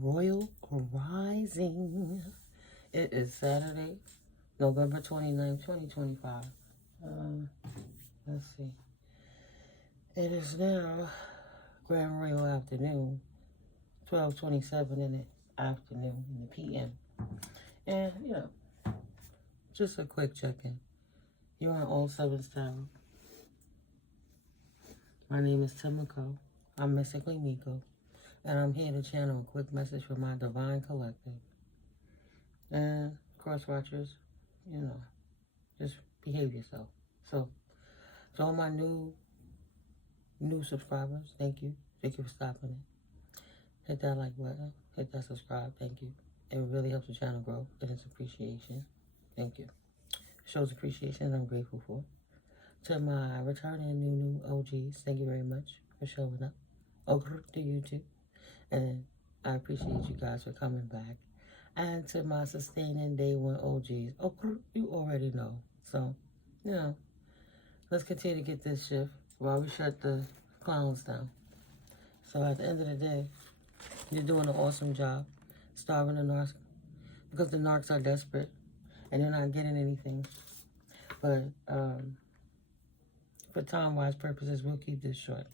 Royal Rising. It is Saturday, November 29th, 2025. Let's see. It is now Grand Royal afternoon, 12:27 in the afternoon, in the PM. And, just a quick check-in. You're on All Sevens Tower. My name is Timiko. I'm Mystically Miko. And I'm here to channel a quick message for my Divine Collective. And cross-watchers, just behave yourself. So, to all my new subscribers, thank you. Thank you for stopping it. Hit that like button. Hit that subscribe. Thank you. It really helps the channel grow. And it's appreciation. Thank you. Shows appreciation and I'm grateful for. To my returning new OGs, thank you very much for showing up. Over to YouTube. And I appreciate you guys for coming back. And to my sustaining day one OGs, you already know. So, let's continue to get this shift while we shut the clowns down. So at the end of the day, you're doing an awesome job starving the narcs because the narcs are desperate and they're not getting anything. But for time-wise purposes, we'll keep this short.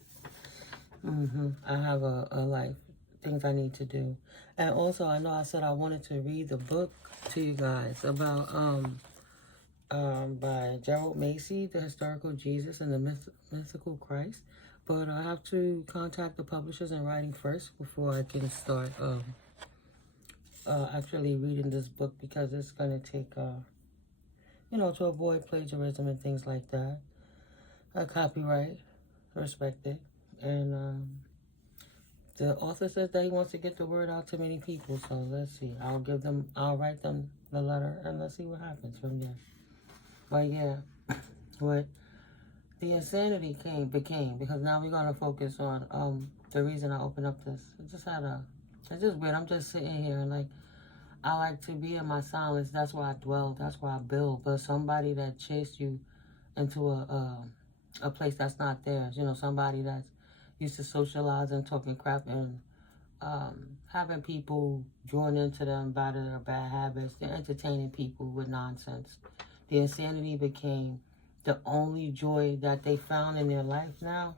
I have a life, things I need to do. And also, I know I said I wanted to read the book to you guys about by Gerald Macy, The Historical Jesus and the Mythical Christ. But I have to contact the publishers in writing first before I can start actually reading this book, because it's going to take, to avoid plagiarism and things like that. Copyright, respected. And the author says that he wants to get the word out to many people. So let's see. I'll write them the letter and let's see what happens from there. But yeah, what the insanity became, because now we're gonna focus on the reason I opened up this. It's just weird. I'm just sitting here and I like to be in my silence. That's where I dwell. That's where I build. But somebody that chased you into a place that's not theirs, somebody that's used to socializing, talking crap, and having people join into them by their bad habits. They're entertaining people with nonsense. The insanity became the only joy that they found in their life now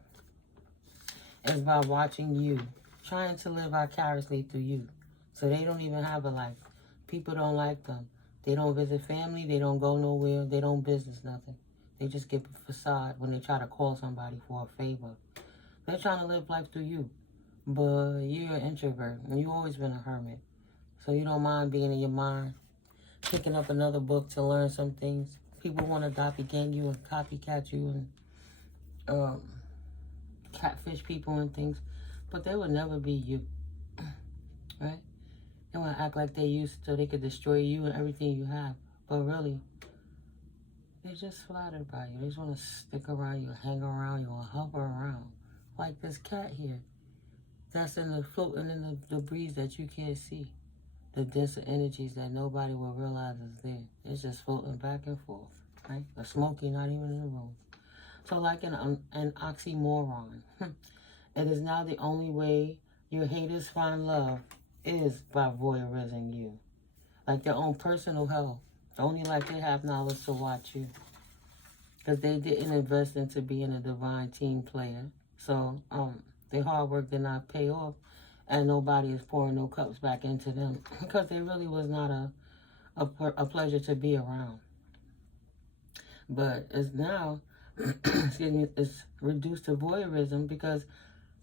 is by watching you, trying to live vicariously through you. So they don't even have a life. People don't like them. They don't visit family. They don't go nowhere. They don't business nothing. They just get a facade when they try to call somebody for a favor. They're trying to live life through you. But you're an introvert, and you've always been a hermit. So you don't mind being in your mind, picking up another book to learn some things. People want to doppelgang you and copycat you and catfish people and things. But they would never be you. Right? They want to act like they used so they could destroy you and everything you have. But really, they're just flattered by you. They just want to stick around you, hang around you, or hover around. Like this cat here. That's floating in the breeze that you can't see. The denser energies that nobody will realize is there. It's just floating back and forth. Right? The smoky not even in the room. So like an oxymoron. It is now the only way your haters find love is by voyeurizing you. Like their own personal hell. Only like they have knowledge to watch you. Because they didn't invest into being a divine team player. So their hard work did not pay off. And nobody is pouring no cups back into them. Because they really was not a pleasure to be around. But it's now, excuse me, it's reduced to voyeurism because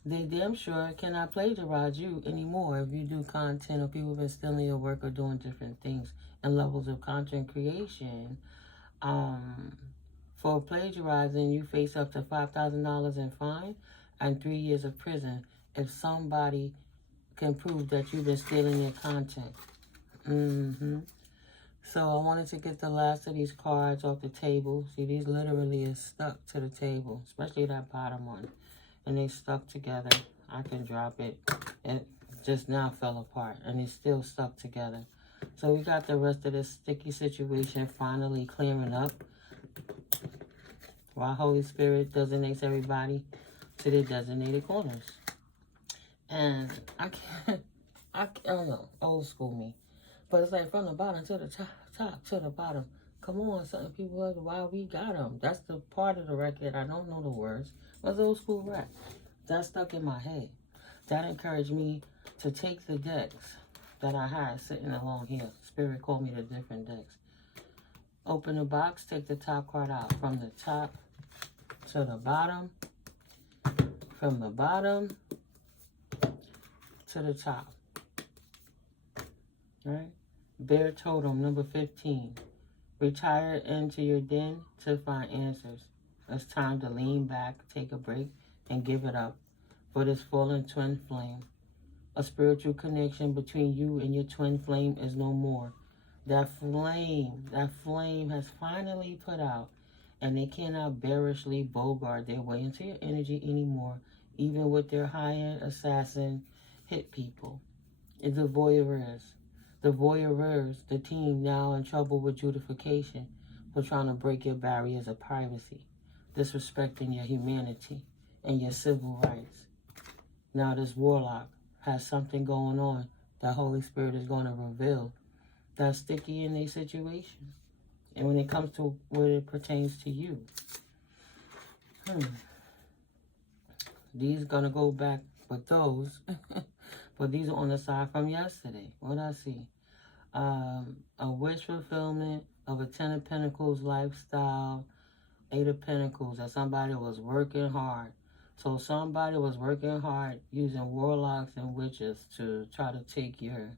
they damn sure cannot plagiarize you anymore if you do content or people have been stealing your work or doing different things and levels of content creation. For plagiarizing, you face up to $5,000 in fine and 3 years of prison if somebody can prove that you've been stealing their content. So I wanted to get the last of these cards off the table. See, these literally is stuck to the table, especially that bottom one. And they stuck together. I can drop it. It just now fell apart, and it's still stuck together. So we got the rest of this sticky situation finally clearing up. While Holy Spirit designates everybody to their designated corners. And I I don't know, old school me. But it's like from the bottom to the top to the bottom. Come on, something people like, why we got them. That's the part of the record. I don't know the words. But old school rap. That stuck in my head. That encouraged me to take the decks that I had sitting along here. Spirit called me the different decks. Open the box, take the top card out. From the top to the bottom. From the bottom to the top. Right? Bear Totem, number 15. Retire into your den to find answers. It's time to lean back, take a break, and give it up for this fallen twin flame. A spiritual connection between you and your twin flame is no more. That flame has finally put out, and they cannot bearishly bogart their way into your energy anymore, even with their high-end assassin hit people. It's the voyeurs. The voyeurs, the team now in trouble with justification for trying to break your barriers of privacy, disrespecting your humanity and your civil rights. Now this warlock has something going on that Holy Spirit is going to reveal that's sticky in their situation. And when it comes to what it pertains to you. These are going to go back with those. But these are on the side from yesterday. What I see? A wish fulfillment of a 10 of Pentacles lifestyle, 8 of Pentacles, that somebody was working hard. So somebody was working hard using warlocks and witches to try to take your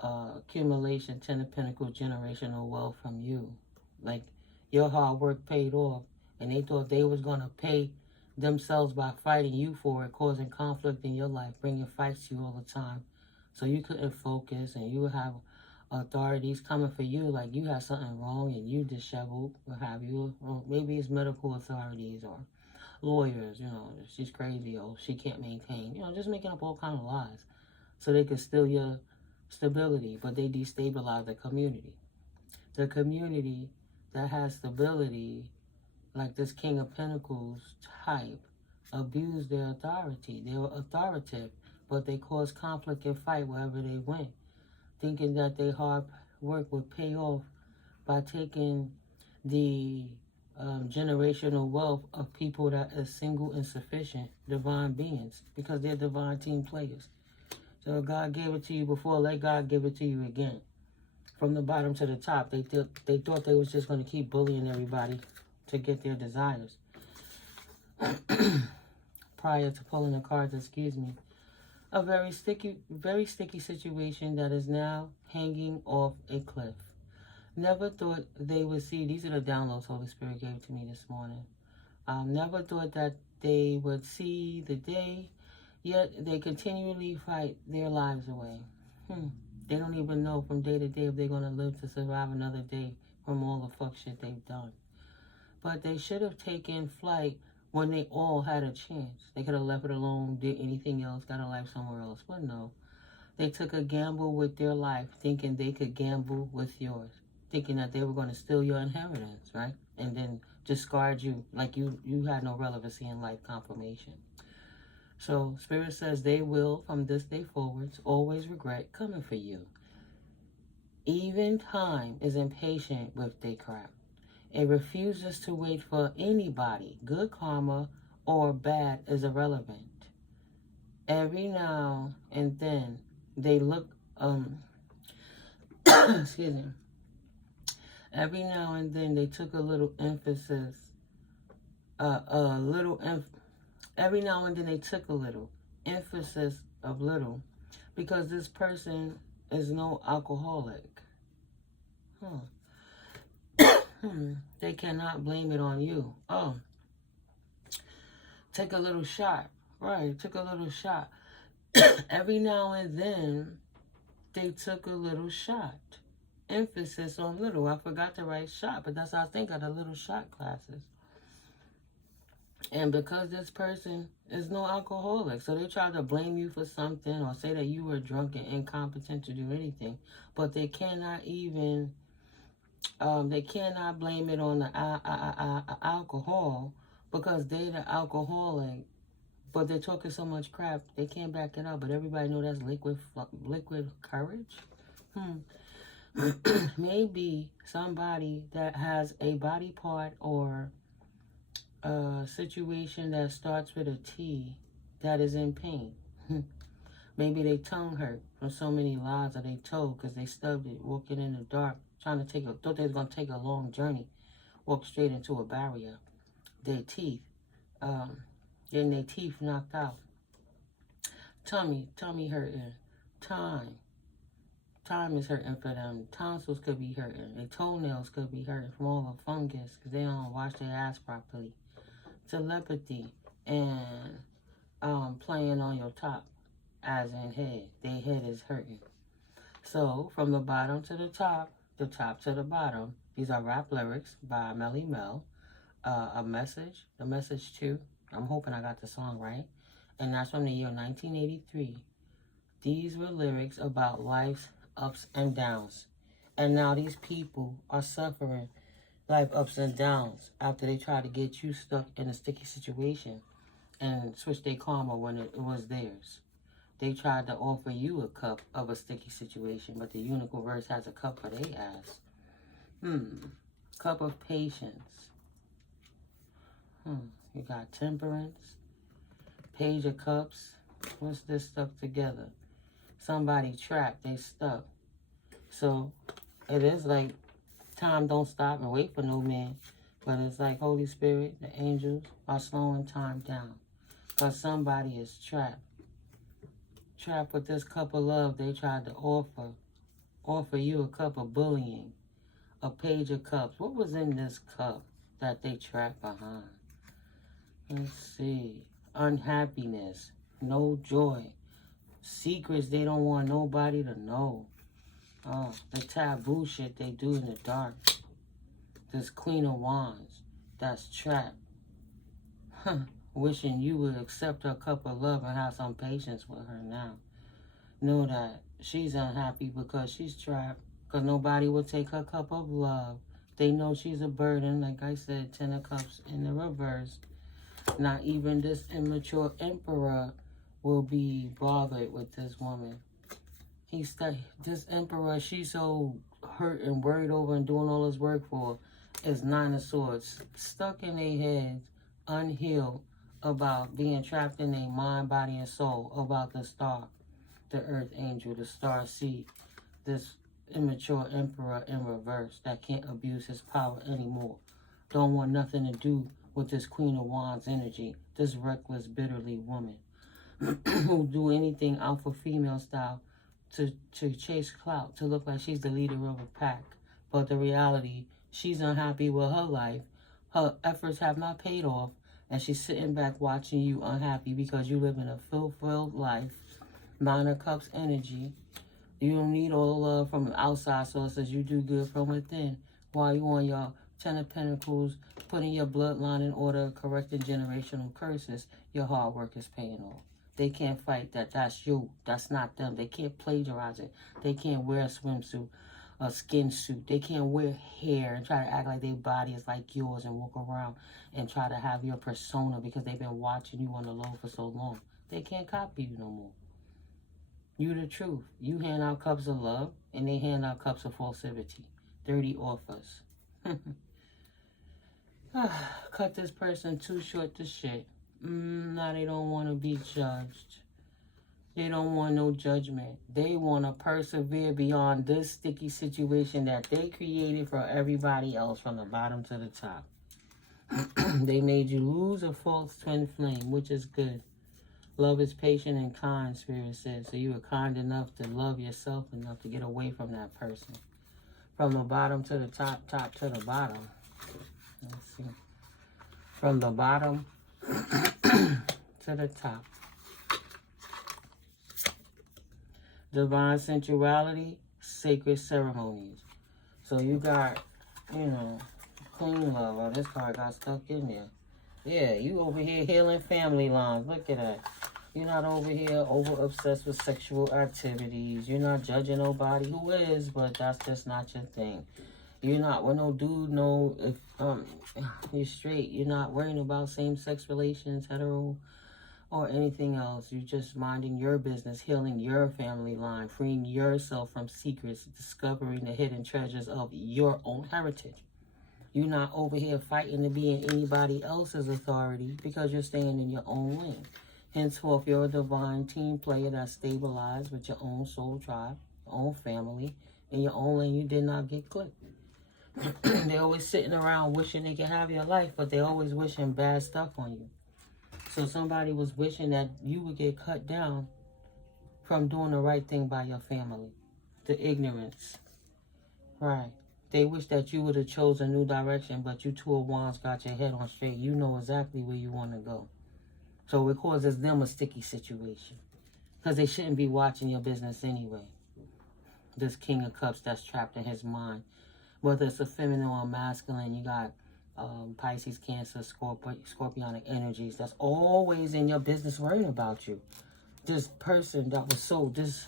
accumulation 10 of Pentacles generational wealth from you. Like your hard work paid off, and they thought they was going to pay themselves by fighting you for it, causing conflict in your life, bringing fights to you all the time. So you couldn't focus, and you would have authorities coming for you like you had something wrong and you disheveled, what have you. Or maybe it's medical authorities or lawyers, you know, she's crazy, or she can't maintain, you know, just making up all kind of lies so they could steal your stability, but they destabilize the community. The community that has stability, like this King of Pentacles type, abuse their authority. They were authoritative, but they caused conflict and fight wherever they went, thinking that their hard work would pay off by taking the generational wealth of people that are single and sufficient, divine beings, because they're divine team players. So God gave it to you before, let God give it to you again. From the bottom to the top, they thought they was just going to keep bullying everybody to get their desires. Prior to pulling the cards, excuse me. A very sticky situation that is now hanging off a cliff. Never thought they would see, these are the downloads Holy Spirit gave to me this morning. Never thought that they would see the day, yet they continually fight their lives away. They don't even know from day to day if they're going to live to survive another day from all the fuck shit they've done. But they should have taken flight when they all had a chance. They could have left it alone, did anything else, got a life somewhere else. But no. They took a gamble with their life, thinking they could gamble with yours. Thinking that they were going to steal your inheritance, right? And then discard you like you had no relevancy in life confirmation. So Spirit says they will, from this day forwards, always regret coming for you. Even time is impatient with their crap. It refuses to wait for anybody. Good karma or bad is irrelevant. Every now and then they look, excuse me. Every now and then they took a little emphasis, every now and then they took a little emphasis of little, because this person is no alcoholic. They cannot blame it on you. Take a little shot. Right, took a little shot. Every now and then they took a little shot. Emphasis on little. I forgot to write shot, but that's how I think of the little shot classes. And because this person is no alcoholic, so they try to blame you for something or say that you were drunk and incompetent to do anything, but they cannot even, they cannot blame it on the alcohol, because they're the alcoholic, But they're talking so much crap, they can't back it up. But everybody know that's liquid courage. Maybe somebody that has a body part or a situation that starts with a T that is in pain. Maybe they tongue hurt from so many lies that they told because they stubbed it walking in the dark, trying to thought they was going to take a long journey, walk straight into a barrier. Their teeth, getting their teeth knocked out. Tummy hurting. Time is hurting for them. Tonsils could be hurting. Their toenails could be hurting from all the fungus because they don't wash their ass properly. Telepathy and playing on your top, as in head. Their head is hurting. So from the bottom to the top to the bottom, these are rap lyrics by Melly Mel. The message 2. I'm hoping I got the song right. And that's from the year 1983. These were lyrics about life's ups and downs. And now these people are suffering life ups and downs after they try to get you stuck in a sticky situation and switch their karma when it was theirs. They tried to offer you a cup of a sticky situation, but the universe has a cup for their ass. Cup of patience. You got temperance, page of cups. What's this stuck together? Somebody trapped, they stuck. So it is like time don't stop and wait for no man. But it's like Holy Spirit, the angels are slowing time down. But somebody is trapped. Trapped with this cup of love they tried to offer you a cup of bullying, a page of cups. What was in this cup that they trapped behind? Let's see. Unhappiness, no joy, secrets they don't want nobody to know. Oh, the taboo shit they do in the dark. This Queen of Wands that's trapped. Wishing you would accept her cup of love and have some patience with her now. Know that she's unhappy because she's trapped. Because nobody will take her cup of love. They know she's a burden. Like I said, 10 of Cups in the reverse. Not even this immature emperor will be bothered with this woman. This emperor, she's so hurt and worried over and doing all this work for, is 9 of Swords. Stuck in their heads, unhealed, about being trapped in their mind, body, and soul, about the star, the earth angel, the star seed, this immature emperor in reverse that can't abuse his power anymore. Don't want nothing to do with this Queen of Wands energy, this reckless, bitterly woman who do anything alpha female style to chase clout, to look like she's the leader of a pack. But the reality, she's unhappy with her life. Her efforts have not paid off. And she's sitting back watching you unhappy because you live in a fulfilled life. 9 of Cups energy. You don't need all the love from outside sources. You do good from within. While you on your 10 of Pentacles, putting your bloodline in order, correcting generational curses, your hard work is paying off. They can't fight that. That's you. That's not them. They can't plagiarize it. They can't wear a swimsuit, a skin suit. They can't wear hair and try to act like their body is like yours and walk around and try to have your persona because they've been watching you on the low for so long. They can't copy you no more. You the truth. You hand out cups of love and they hand out cups of falsity. Dirty offers. Cut this person too short to shit. Now they don't want to be judged. They don't want no judgment. They want to persevere beyond this sticky situation that they created for everybody else from the bottom to the top. They made you lose a false twin flame, which is good. Love is patient and kind, Spirit says. So you are kind enough to love yourself enough to get away from that person. From the bottom to the top, top to the bottom. Let's see. From the bottom to the top. Divine sensuality, sacred ceremonies. So you got, clean love. Oh, this card got stuck in there. Yeah, you over here healing family lines. Look at that. You're not over here over-obsessed with sexual activities. You're not judging nobody who is, but that's just not your thing. You're not with no dude, you're straight. You're not worrying about same-sex relations, hetero, or anything else. You're just minding your business, healing your family line, freeing yourself from secrets, discovering the hidden treasures of your own heritage. You're not over here fighting to be in anybody else's authority because you're staying in your own lane. Henceforth, you're a divine team player that's stabilized with your own soul tribe, your own family, in your own lane. You did not get clipped. They're always sitting around wishing they could have your life, but they're always wishing bad stuff on you. So somebody was wishing that you would get cut down from doing the right thing by your family. The ignorance. Right. They wish that you would have chosen a new direction, but you two of wands got your head on straight. You know exactly where you want to go. So it causes them a sticky situation. Because they shouldn't be watching your business anyway. This King of Cups that's trapped in his mind. Whether it's a feminine or masculine, you got Pisces, Cancer, Scorpionic energies that's always in your business worrying about you. This person that was so, this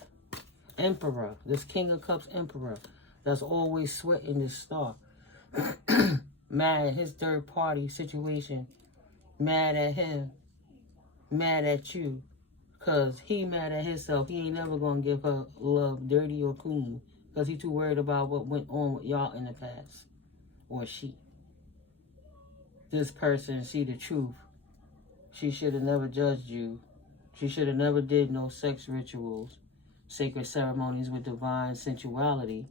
Emperor, this King of Cups Emperor, that's always sweating this star. Mad at his third party situation. Mad at him. Mad at you. Because he mad at himself. He ain't never going to give her love dirty or clean. Because he too worried about what went on with y'all in the past. Or she. This person see the truth. She should have never judged you. She should have never did no sex rituals. Sacred ceremonies with divine sensuality.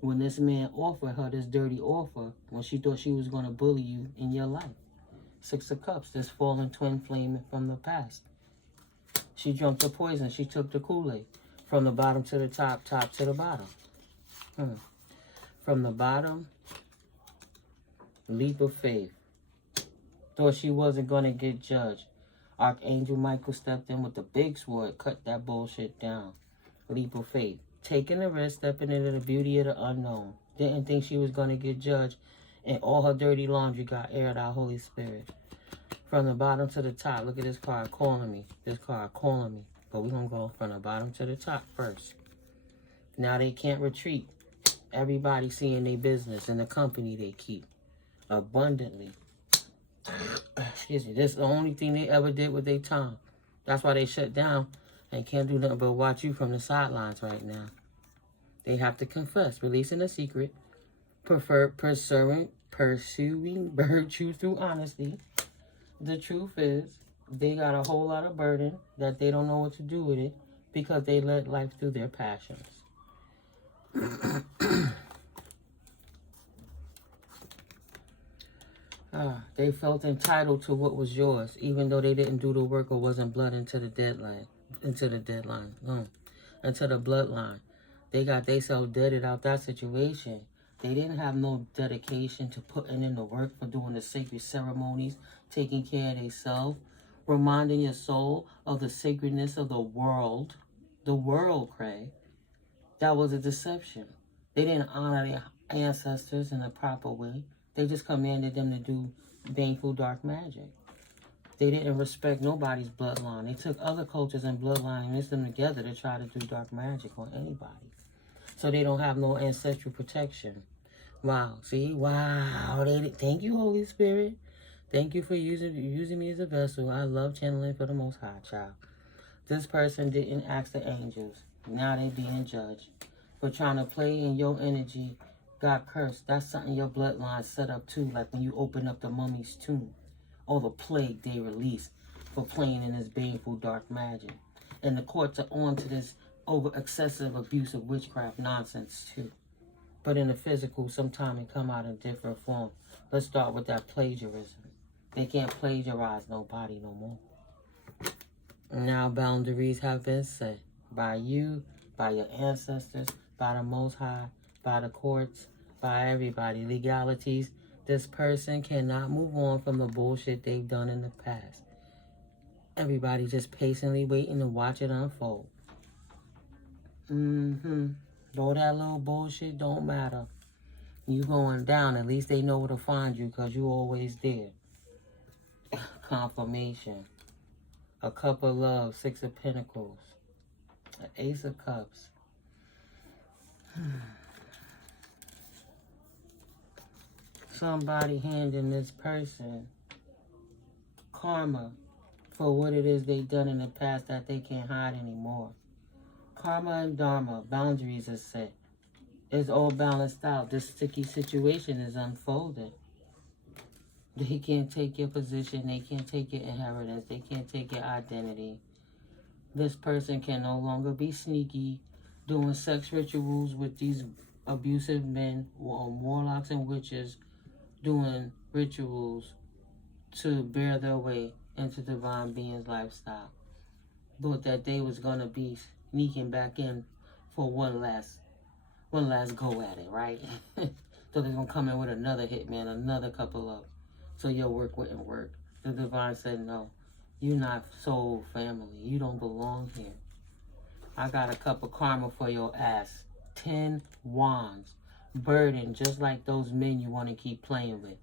When this man offered her this dirty offer, when she thought she was going to bully you in your life. Six of Cups, this fallen twin flame from the past. She drank the poison. She took the Kool-Aid. From the bottom to the top, top to the bottom. From the bottom, leap of faith. Thought she wasn't going to get judged. Archangel Michael stepped in with the big sword, cut that bullshit down. Leap of faith. Taking the risk, stepping into the beauty of the unknown. Didn't think she was going to get judged. And all her dirty laundry got aired out, Holy Spirit. From the bottom to the top. Look at this card calling me. This card calling me. But we're going to go from the bottom to the top first. Now they can't retreat. Everybody seeing their business and the company they keep. Abundantly. Excuse me. This is the only thing they ever did with their time. That's why they shut down and can't do nothing but watch you from the sidelines right now. They have to confess, releasing a secret, pursuing virtue through honesty. The truth is, they got a whole lot of burden that they don't know what to do with it because they let life through their passions. They felt entitled to what was yours, even though they didn't do the work or wasn't blood into the bloodline. Into the bloodline. They got themselves deaded out that situation. They didn't have no dedication to putting in the work for doing the sacred ceremonies, taking care of themselves, reminding your soul of the sacredness of the world, Craig. That was a deception. They didn't honor their ancestors in the proper way. They just commanded them to do baneful dark magic. They didn't respect nobody's bloodline. They took other cultures and bloodline and mixed them together to try to do dark magic on anybody. So they don't have no ancestral protection. Wow. See? Wow. Thank you, Holy Spirit. Thank you for using me as a vessel. I love channeling for the Most High, child. This person didn't ask the angels. Now they being judged. For trying to play in your energy, got cursed. That's something your bloodline set up too. Like when you open up the mummy's tomb. Or the plague they released for playing in this baneful dark magic. And the courts are on to this over excessive abuse of witchcraft nonsense too. But in the physical, sometimes it come out in different form. Let's start with that plagiarism. They can't plagiarize nobody no more. Now boundaries have been set by you, by your ancestors, by the Most High, by the courts, by everybody. Legalities. This person cannot move on from the bullshit they've done in the past. Everybody just patiently waiting to watch it unfold. Though that little bullshit don't matter. You going down. At least they know where to find you because you always there. Confirmation. A cup of love. Six of Pentacles. An Ace of Cups. Somebody handing this person karma for what it is they've done in the past that they can't hide anymore. Karma and Dharma, boundaries are set. It's all balanced out. This sticky situation is unfolding. They can't take your position. They can't take your inheritance. They can't take your identity. This person can no longer be sneaky, doing sex rituals with these abusive men, warlocks and witches, doing rituals to bear their way into divine being's lifestyle. Thought that they was gonna be sneaking back in for one last go at it, right? So they're gonna come in with another hitman, another couple of, so your work wouldn't work. The divine said, no, you're not soul family. You don't belong here. I got a cup of karma for your ass. 10 wands. Burden, just like those men you want to keep playing with.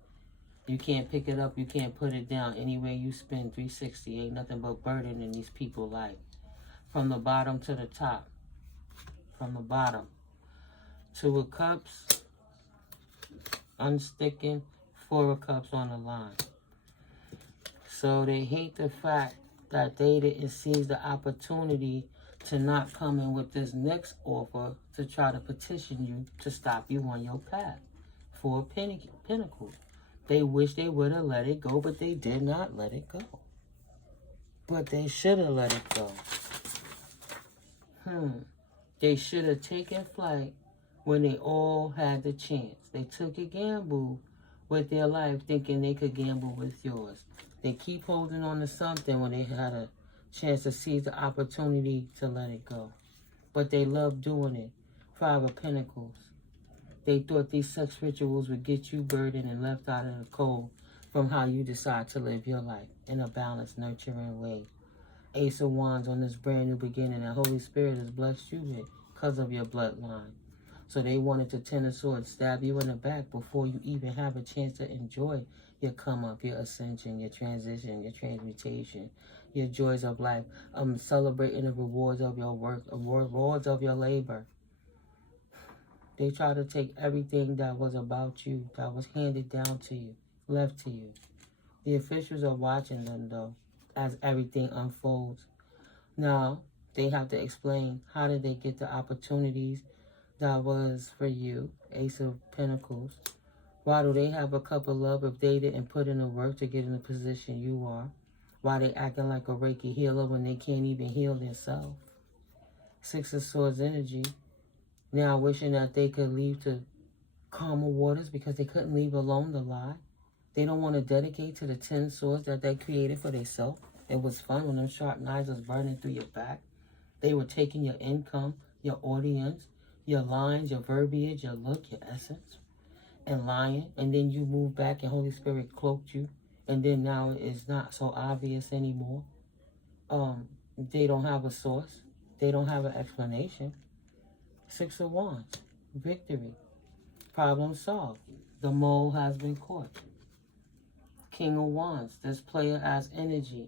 You can't pick it up. You can't put it down. Anywhere you spin 360, ain't nothing but burden in these people's life. From the bottom to the top. From the bottom. 2 of cups. Unsticking. 4 of cups on the line. So they hate the fact that they didn't seize the opportunity to not come in with this next offer to try to petition you to stop you on your path. 4 Pentacles. They wish they would have let it go, but they did not let it go. But they should have let it go. They should have taken flight when they all had the chance. They took a gamble with their life thinking they could gamble with yours. They keep holding on to something when they had a chance to seize the opportunity to let it go. But they love doing it. 5 of Pentacles. They thought these sex rituals would get you burdened and left out in the cold from how you decide to live your life in a balanced, nurturing way. Ace of Wands on this brand new beginning that Holy Spirit has blessed you with because of your bloodline. So they wanted to 10 of Swords, stab you in the back before you even have a chance to enjoy your come up, your ascension, your transition, your transmutation, your joys of life. Celebrating the rewards of your work, rewards of your labor. They try to take everything that was about you, that was handed down to you, left to you. The officials are watching them, though, as everything unfolds. Now, they have to explain how did they get the opportunities that was for you, Ace of Pentacles. Why do they have a cup of love if they didn't put in the work to get in the position you are? Why they acting like a Reiki healer when they can't even heal themselves? 6 of Swords energy. Now wishing that they could leave to calmer waters because they couldn't leave alone the lie. They don't want to dedicate to the 10 swords that they created for themselves. It was fun when them sharp knives was burning through your back. They were taking your income, your audience, your lines, your verbiage, your look, your essence, and lying. And then you move back and Holy Spirit cloaked you. And then now it's not so obvious anymore. They don't have a source. They don't have an explanation. 6 of Wands, victory, problem solved. The mole has been caught. King of Wands, this player has energy.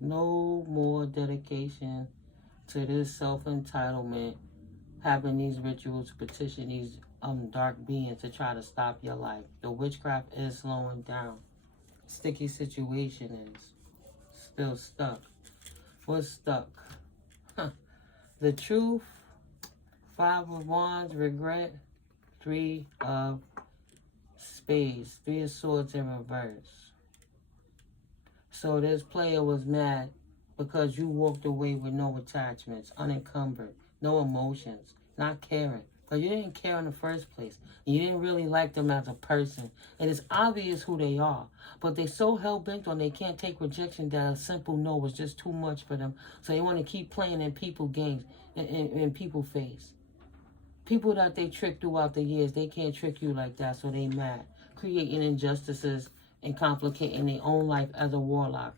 No more dedication to this self-entitlement, having these rituals to petition these dark beings to try to stop your life. The witchcraft is slowing down. Sticky situation is still stuck. What's stuck? The truth, 5 of Wands, regret, 3 of Spades, 3 of Swords in reverse. So this player was mad because you walked away with no attachments, unencumbered, no emotions, not caring. Because you didn't care in the first place. You didn't really like them as a person. And it's obvious who they are. But they're so hell-bent on they can't take rejection that a simple no was just too much for them. So they want to keep playing in people games, in people face. People that they tricked throughout the years, they can't trick you like that, so they mad. Creating injustices and complicating their own life as a warlock.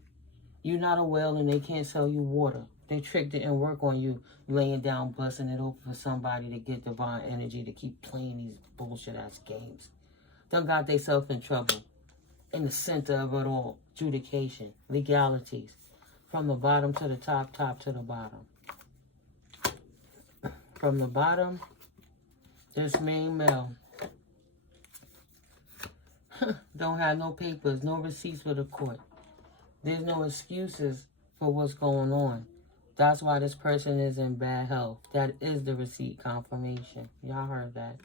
You're not a whale and they can't sell you water. They tricked it and work on you, laying down, busting it open for somebody to get divine energy to keep playing these bullshit-ass games. Done got themselves in trouble. In the center of it all, adjudication, legalities. From the bottom to the top, top to the bottom. From the bottom, this main male. Don't have no papers, no receipts for the court. There's no excuses for what's going on. That's why this person is in bad health. That is the receipt confirmation. Y'all heard that.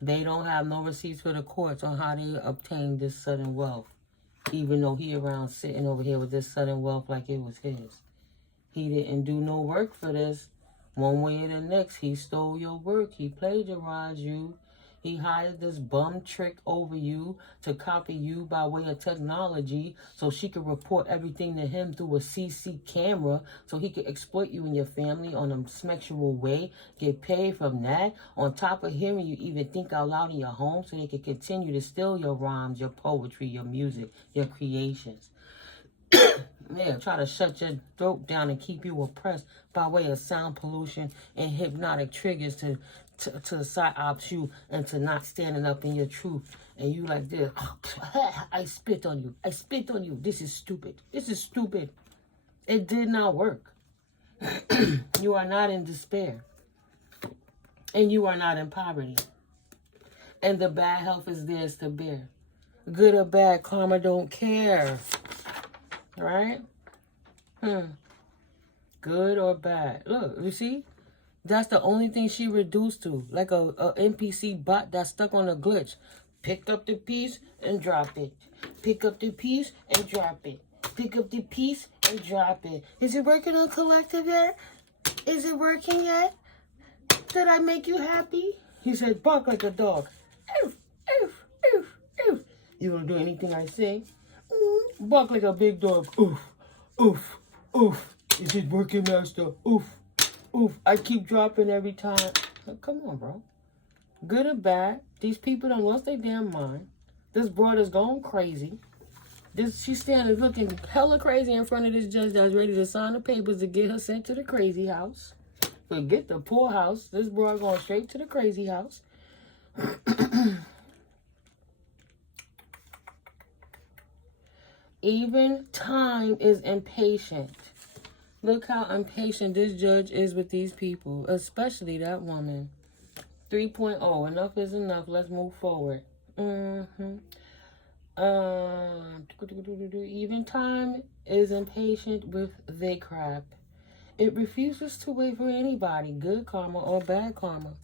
They don't have no receipts for the courts on how they obtained this sudden wealth. Even though he around sitting over here with this sudden wealth like it was his. He didn't do no work for this. One way or the next, he stole your work. He plagiarized you. He hired this bum trick over you to copy you by way of technology so she could report everything to him through a CC camera so he could exploit you and your family on a sexual way, get paid from that. On top of hearing you even think out loud in your home so they could continue to steal your rhymes, your poetry, your music, your creations. Yeah, try to shut your throat down and keep you oppressed by way of sound pollution and hypnotic triggers to psyops you and to not standing up in your truth. And you like this, I spit on you. I spit on you. This is stupid. This is stupid. It did not work. You are not in despair. And you are not in poverty. And the bad health is theirs to bear. Good or bad, karma don't care. Right? Good or bad. Look, you see? That's the only thing she reduced to. Like a NPC bot that's stuck on a glitch. Pick up the piece and drop it. Pick up the piece and drop it. Pick up the piece and drop it. Is it working on collective yet? Is it working yet? Did I make you happy? He said, bark like a dog. Oof, oof, oof, oof. You gonna do anything I say? Bark like a big dog. Oof, oof, oof. Is it working, master? Oof, oof. I keep dropping every time. Come on, bro. Good or bad, these people done lost their damn mind. This broad is going crazy. She's standing looking hella crazy in front of this judge that's ready to sign the papers to get her sent to the crazy house. Forget the poor house. This broad going straight to the crazy house. Even time is impatient. Look how impatient this judge is with these people, especially that woman. 3.0, enough is enough. Let's move forward. Even time is impatient with they crap. It refuses to wait for anybody, good karma or bad karma.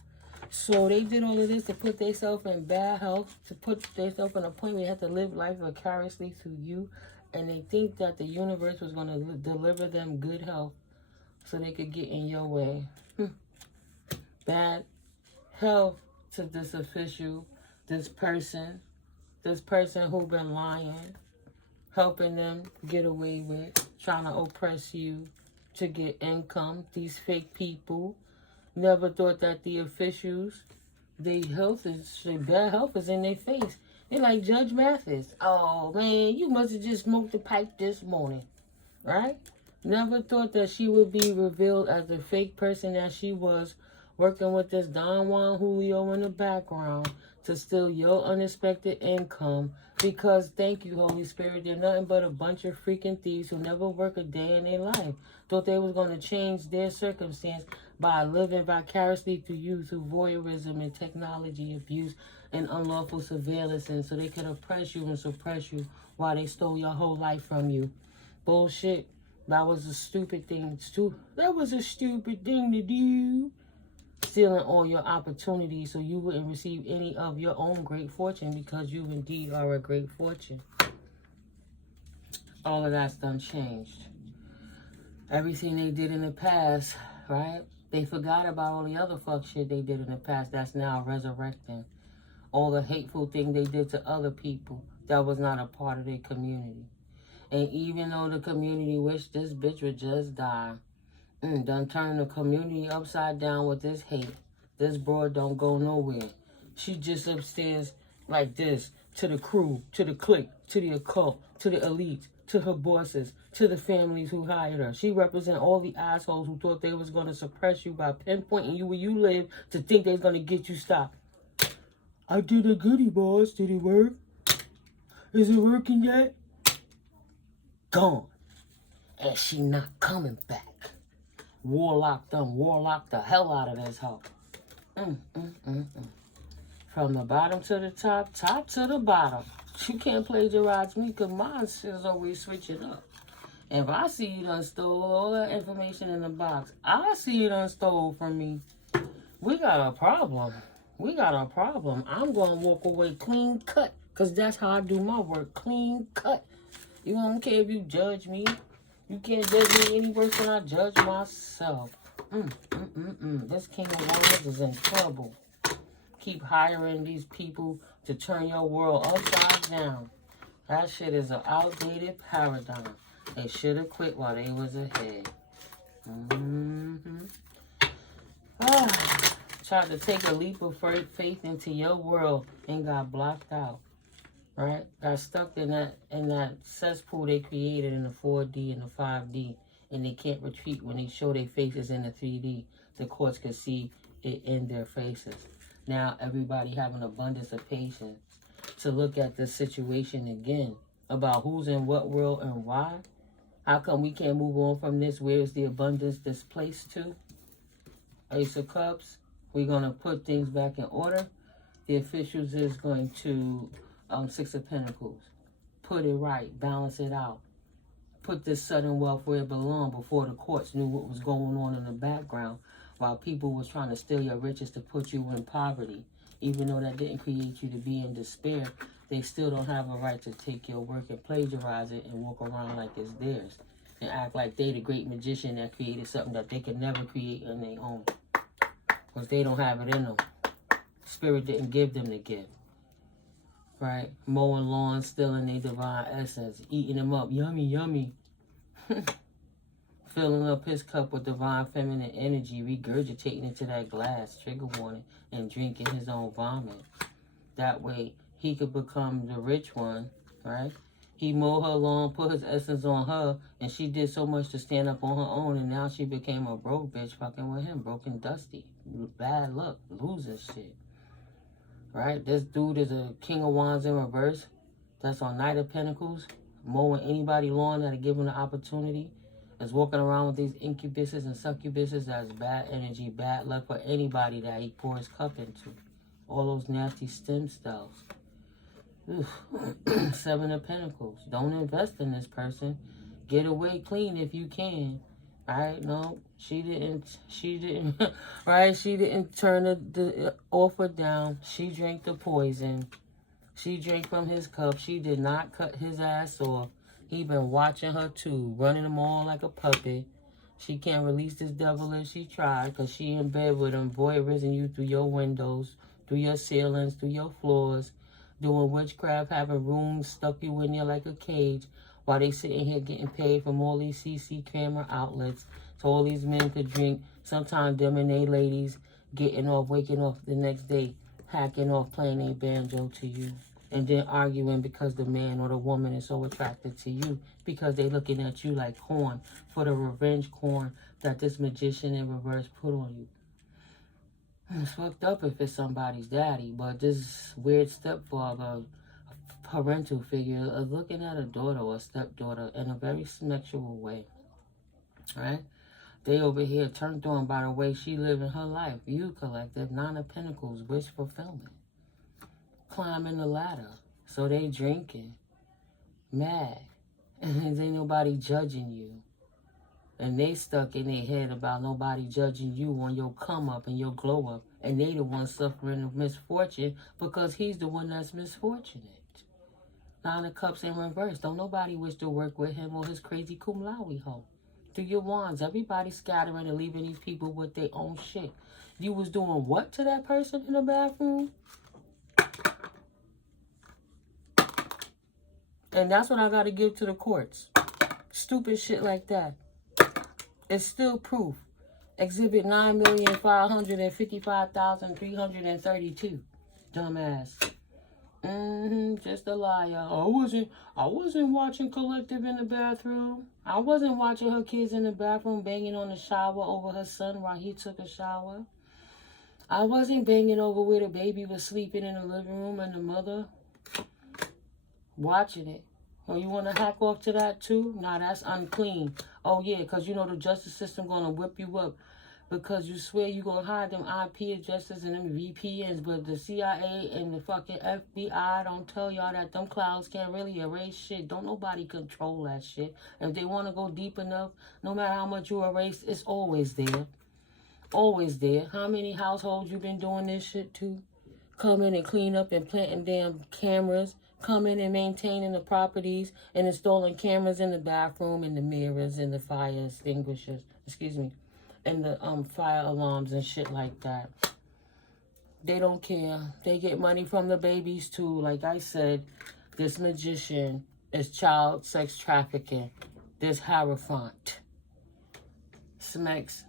So they did all of this to put themselves in bad health, to put themselves in a point where they have to live life vicariously through you. And they think that the universe was going to deliver them good health so they could get in your way. Bad health to this official, this person who been lying, helping them get away with, trying to oppress you to get income. These fake people never thought that the officials, their bad health is in their face. They're like Judge Mathis. Oh, man, you must have just smoked a pipe this morning, right? Never thought that she would be revealed as the fake person that she was, working with this Don Juan Julio in the background to steal your unexpected income. Because, thank you, Holy Spirit, they're nothing but a bunch of freaking thieves who never work a day in their life. Thought they was going to change their circumstance by living vicariously through you, through voyeurism and technology abuse and unlawful surveillance, and so they could oppress you and suppress you while they stole your whole life from you. Bullshit. That was a stupid thing. That was a stupid thing to do. Stealing all your opportunities so you wouldn't receive any of your own great fortune, because you indeed are a great fortune. All of that's done changed. Everything they did in the past, right? They forgot about all the other fuck shit they did in the past that's now resurrecting. All the hateful thing they did to other people that was not a part of their community. And even though the community wished this bitch would just die, done turning the community upside down with this hate. This broad don't go nowhere. She just upstairs like this, to the crew, to the clique, to the occult, to the elite, to her bosses, to the families who hired her. She represents all the assholes who thought they was going to suppress you by pinpointing you where you live to think they was going to get you stopped. I did a goodie, boss. Did it work? Is it working yet? Gone. And she not coming back. Warlock the hell out of this hoe. From the bottom to the top, top to the bottom. You can't plagiarize me because mine is always switching up. If I see you done stole all that information in the box, I see you done stole from me. We got a problem. We got a problem. I'm going to walk away clean cut because that's how I do my work. Clean cut. You don't care if you judge me. You can't judge me any worse than I judge myself. This King of Wands is in trouble. Keep hiring these people to turn your world upside down. That shit is an outdated paradigm. They should have quit while they was ahead. Tried to take a leap of faith into your world and got blocked out. Right? Got stuck in that cesspool they created in the 4D and the 5D. And they can't retreat when they show their faces in the 3D. The courts can see it in their faces. Now everybody have an abundance of patience to look at the situation again about who's in what world and why. How come we can't move on from this? Where is the abundance displaced to? Ace of Cups. We're going to put things back in order. The officials is going to Six of Pentacles. Put it right. Balance it out. Put this sudden wealth where it belonged before the courts knew what was going on in the background. While people was trying to steal your riches to put you in poverty. Even though that didn't create you to be in despair, they still don't have a right to take your work and plagiarize it and walk around like it's theirs. And act like they the great magician that created something that they could never create on their own. Because they don't have it in them. Spirit didn't give them the gift. Right? Mowing lawns, stealing their divine essence. Eating them up. Yummy, yummy. Filling up his cup with divine feminine energy, regurgitating into that glass, trigger warning, and drinking his own vomit. That way, he could become the rich one, right? He mowed her lawn, put his essence on her, and she did so much to stand up on her own, and now she became a broke bitch fucking with him, broken dusty. Bad luck, losing shit. Right? This dude is a King of Wands in reverse. That's on Knight of Pentacles, mowing anybody lawn that'll give him the opportunity. Is walking around with these incubuses and succubuses. That's bad energy, bad luck for anybody that he pours his cup into. All those nasty stem cells. Seven of Pentacles. Don't invest in this person. Get away clean if you can. Right? No, she didn't, right? She didn't turn the offer down. She drank the poison. She drank from his cup. She did not cut his ass off. He been watching her too, running him on like a puppet. She can't release this devil if she tried, because she in bed with him, voyeurizing you through your windows, through your ceilings, through your floors, doing witchcraft, having rooms stuck you in there like a cage, while they sitting here getting paid from all these CC camera outlets, so all these men could drink. Sometimes them and they ladies getting off, waking off the next day, hacking off, playing a banjo to you. And then arguing because the man or the woman is so attracted to you. Because they looking at you like corn. For the revenge corn that this magician in reverse put on you. It's fucked up if it's somebody's daddy. But this weird stepfather, parental figure, of looking at a daughter or a stepdaughter in a very sexual way. Right? They over here turned on by the way she living her life. You collective, Nine of Pentacles, wish fulfillment. Climbing the ladder, so they drinking, mad, and ain't nobody judging you, and they stuck in their head about nobody judging you on your come up and your glow up, and they the one suffering of misfortune because he's the one that's misfortunate. Nine of Cups in reverse. Don't nobody wish to work with him or his crazy cum laude hoe. Through your wands, everybody scattering and leaving these people with their own shit. You was doing what to that person in the bathroom? And that's what I got to give to the courts. Stupid shit like that. It's still proof. Exhibit 9,555,332. Dumbass. Just a liar. I wasn't watching Collective in the bathroom. I wasn't watching her kids in the bathroom banging on the shower over her son while he took a shower. I wasn't banging over where the baby was sleeping in the living room and the mother watching it. Oh, you want to hack off to that too? Nah, that's unclean. Oh, yeah, because you know the justice system going to whip you up because you swear you gonna hide them IP addresses and them VPNs, but the CIA and the fucking FBI don't tell y'all that them clouds can't really erase shit. Don't nobody control that shit. If they want to go deep enough, no matter how much you erase, it's always there. Always there. How many households you been doing this shit to? Come in and clean up and planting damn cameras. Come in and maintaining the properties and installing cameras in the bathroom and the mirrors and the fire extinguishers. Excuse me. And the fire alarms and shit like that. They don't care. They get money from the babies too. Like I said, this magician is child sex trafficking. This Hierophant smacks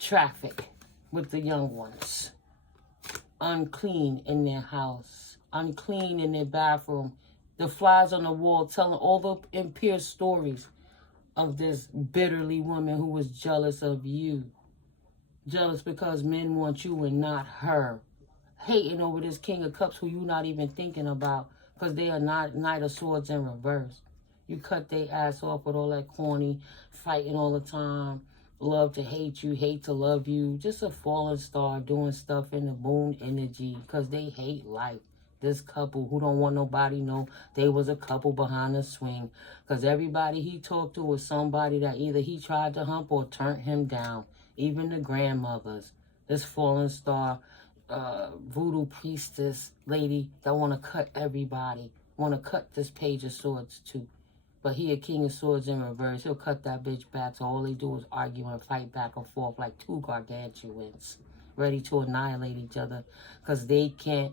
traffic with the young ones. Unclean in their house. Unclean in their bathroom. The flies on the wall telling all the impure stories of this bitterly woman who was jealous of you. Jealous because men want you and not her. Hating over this King of Cups who you not even thinking about because they are not Knight of Swords in reverse. You cut their ass off with all that corny fighting all the time. Love to hate you, hate to love you. Just a fallen star doing stuff in the moon energy because they hate life. This couple who don't want nobody know they was a couple behind the swing. Because everybody he talked to was somebody that either he tried to hump or turned him down. Even the grandmothers. This fallen star voodoo priestess lady that want to cut everybody. Want to cut this Page of Swords too. But he a King of Swords in reverse. He'll cut that bitch back. So all they do is argue and fight back and forth like two gargantuans. Ready to annihilate each other. Because they can't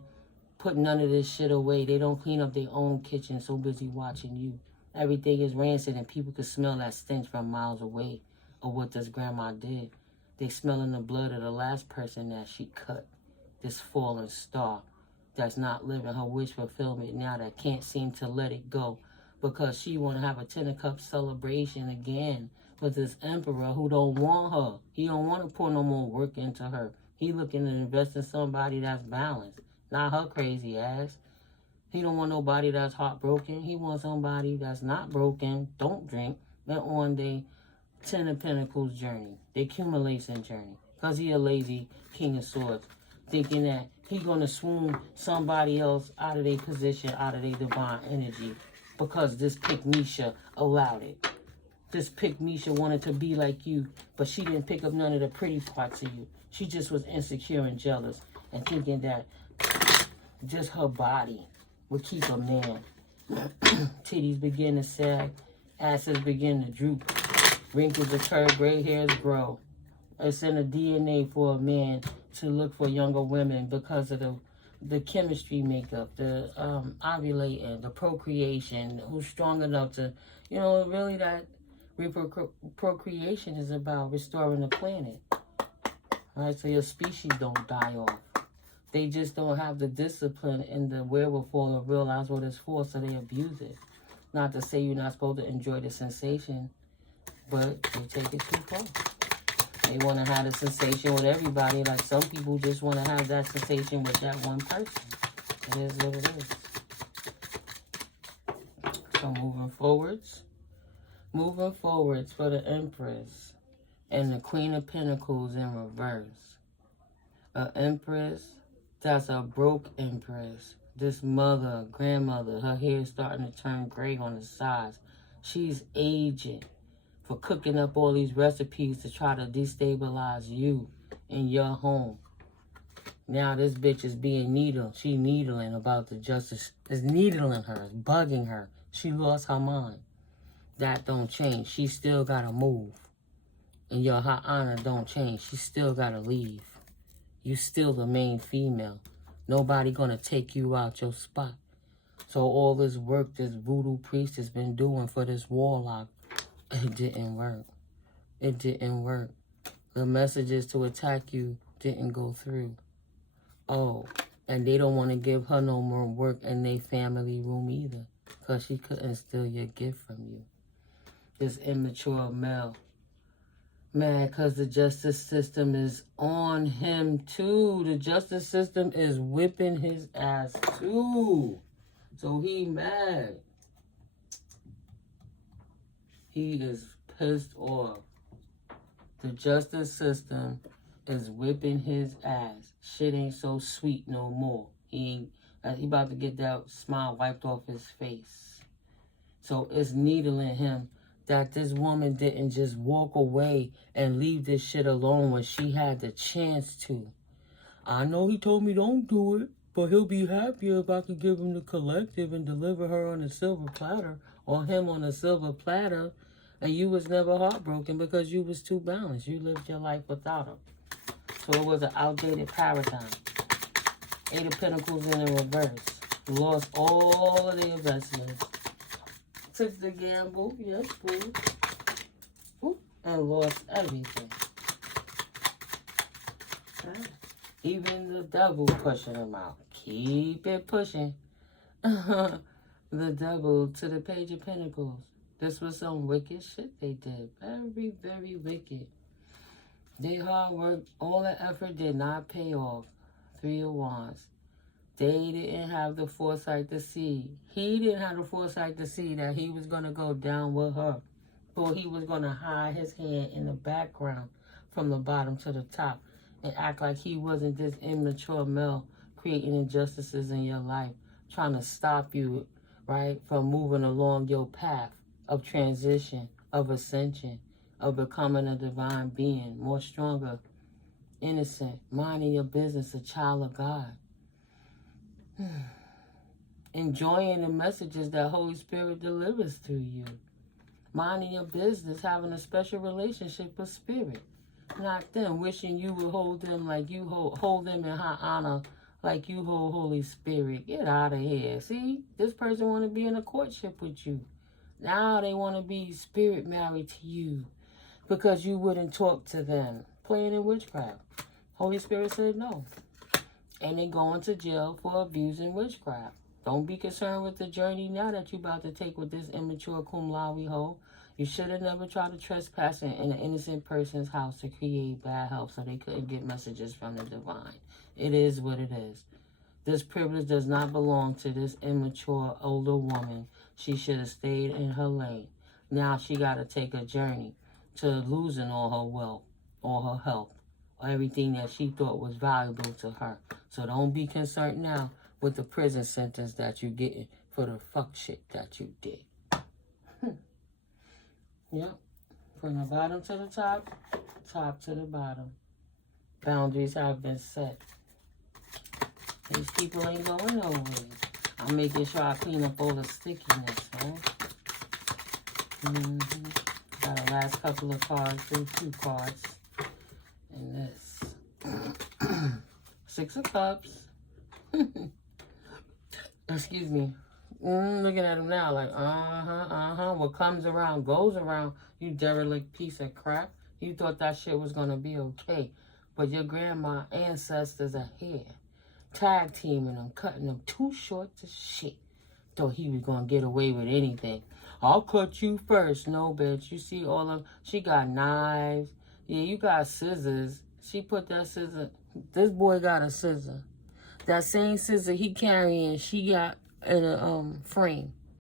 put none of this shit away. They don't clean up their own kitchen. So busy watching you. Everything is rancid and people can smell that stench from miles away. Of what this grandma did. They smelling the blood of the last person that she cut. This fallen star. That's not living her wish fulfillment now. That can't seem to let it go. Because she want to have a 10 of Cups celebration again with this emperor who don't want her. He don't want to pour no more work into her. He looking to invest in somebody that's balanced, not her crazy ass. He don't want nobody that's heartbroken. He wants somebody that's not broken, don't drink, but on the 10 of Pentacles journey, the accumulation journey. Because he a lazy King of Swords, thinking that he going to swoon somebody else out of their position, out of their divine energy. Because this pick Misha allowed it. This pick Misha wanted to be like you, but she didn't pick up none of the pretty parts of you. She just was insecure and jealous and thinking that just her body would keep a man. Titties begin to sag, asses begin to droop, wrinkles occur, gray hairs grow. It's in the DNA for a man to look for younger women because of the chemistry makeup, the ovulating, the procreation, who's strong enough to, you know, really that procreation is about restoring the planet. All right, so your species don't die off. They just don't have the discipline and the wherewithal to realize what it's for, so they abuse it. Not to say you're not supposed to enjoy the sensation, but they take it too far. They want to have a sensation with everybody. Like some people just want to have that sensation with that one person. It is what it is. So moving forwards. Moving forwards for the Empress and the Queen of Pentacles in reverse. An Empress that's a broke Empress. This mother, grandmother, her hair is starting to turn gray on the sides. She's aging for cooking up all these recipes to try to destabilize you in your home. Now this bitch is being needled. She needling about the justice. It's needling her. It's bugging her. She lost her mind. That don't change. She still got to move. And your high honor don't change. She still got to leave. You still the main female. Nobody going to take you out your spot. So all this work this voodoo priest has been doing for this warlock, it didn't work. It didn't work. The messages to attack you didn't go through. Oh, and they don't want to give her no more work in their family room either. Because she couldn't steal your gift from you. This immature male. Mad because the justice system is on him too. The justice system is whipping his ass too. So he mad. He is pissed off. The justice system is whipping his ass. Shit ain't so sweet no more. He about to get that smile wiped off his face. So it's needling him that this woman didn't just walk away and leave this shit alone when she had the chance to. I know he told me don't do it, but he'll be happier if I could give him the collective and deliver her on a silver platter, or him on a silver platter, and you was never heartbroken because you was too balanced. You lived your life without her. So it was an outdated paradigm. Eight of Pentacles in the reverse. Lost all of the investments. Took the gamble, yes, boo. And lost everything. Even the devil pushing him out. Keep it pushing. The devil to the Page of Pentacles. This was some wicked shit they did. Very, very wicked. Their hard work, all the effort did not pay off. Three of Wands. They didn't have the foresight to see. He didn't have the foresight to see that he was going to go down with her. Or he was going to hide his hand in the background from the bottom to the top and act like he wasn't this immature male creating injustices in your life, trying to stop you, right, from moving along your path of transition, of ascension, of becoming a divine being, more stronger, innocent, minding your business, a child of God. Enjoying the messages that Holy Spirit delivers to you. Minding your business, having a special relationship with Spirit. Not them, wishing you would hold them like you hold them in high honor, like you hold Holy Spirit. Get out of here. See, this person want to be in a courtship with you. Now they want to be spirit married to you because you wouldn't talk to them. Playing in witchcraft. Holy Spirit said no. And they going to jail for abusing witchcraft. Don't be concerned with the journey now that you're about to take with this immature cum laude hoe. You should have never tried to trespass in an innocent person's house to create bad help so they couldn't get messages from the divine. It is what it is. This privilege does not belong to this immature older woman. She should have stayed in her lane. Now she got to take a journey to losing all her wealth, all her health, everything that she thought was valuable to her. So don't be concerned now with the prison sentence that you're getting for the fuck shit that you did. Yep. From the bottom to the top, top to the bottom. Boundaries have been set. These people ain't going nowhere. I'm making sure I clean up all the stickiness, right? Got the last couple of cards, two cards. And this. Six of Cups. Excuse me. Looking at him now like, what comes around goes around, you derelict piece of crap. You thought that shit was going to be okay. But your grandma ancestors are here. Tag teaming them, cutting them too short to shit. Thought he was going to get away with anything. I'll cut you first. No, bitch. You see all of, she got knives. Yeah, you got scissors. She put that scissor, this boy got a scissor. That same scissor he carrying, she got in a frame.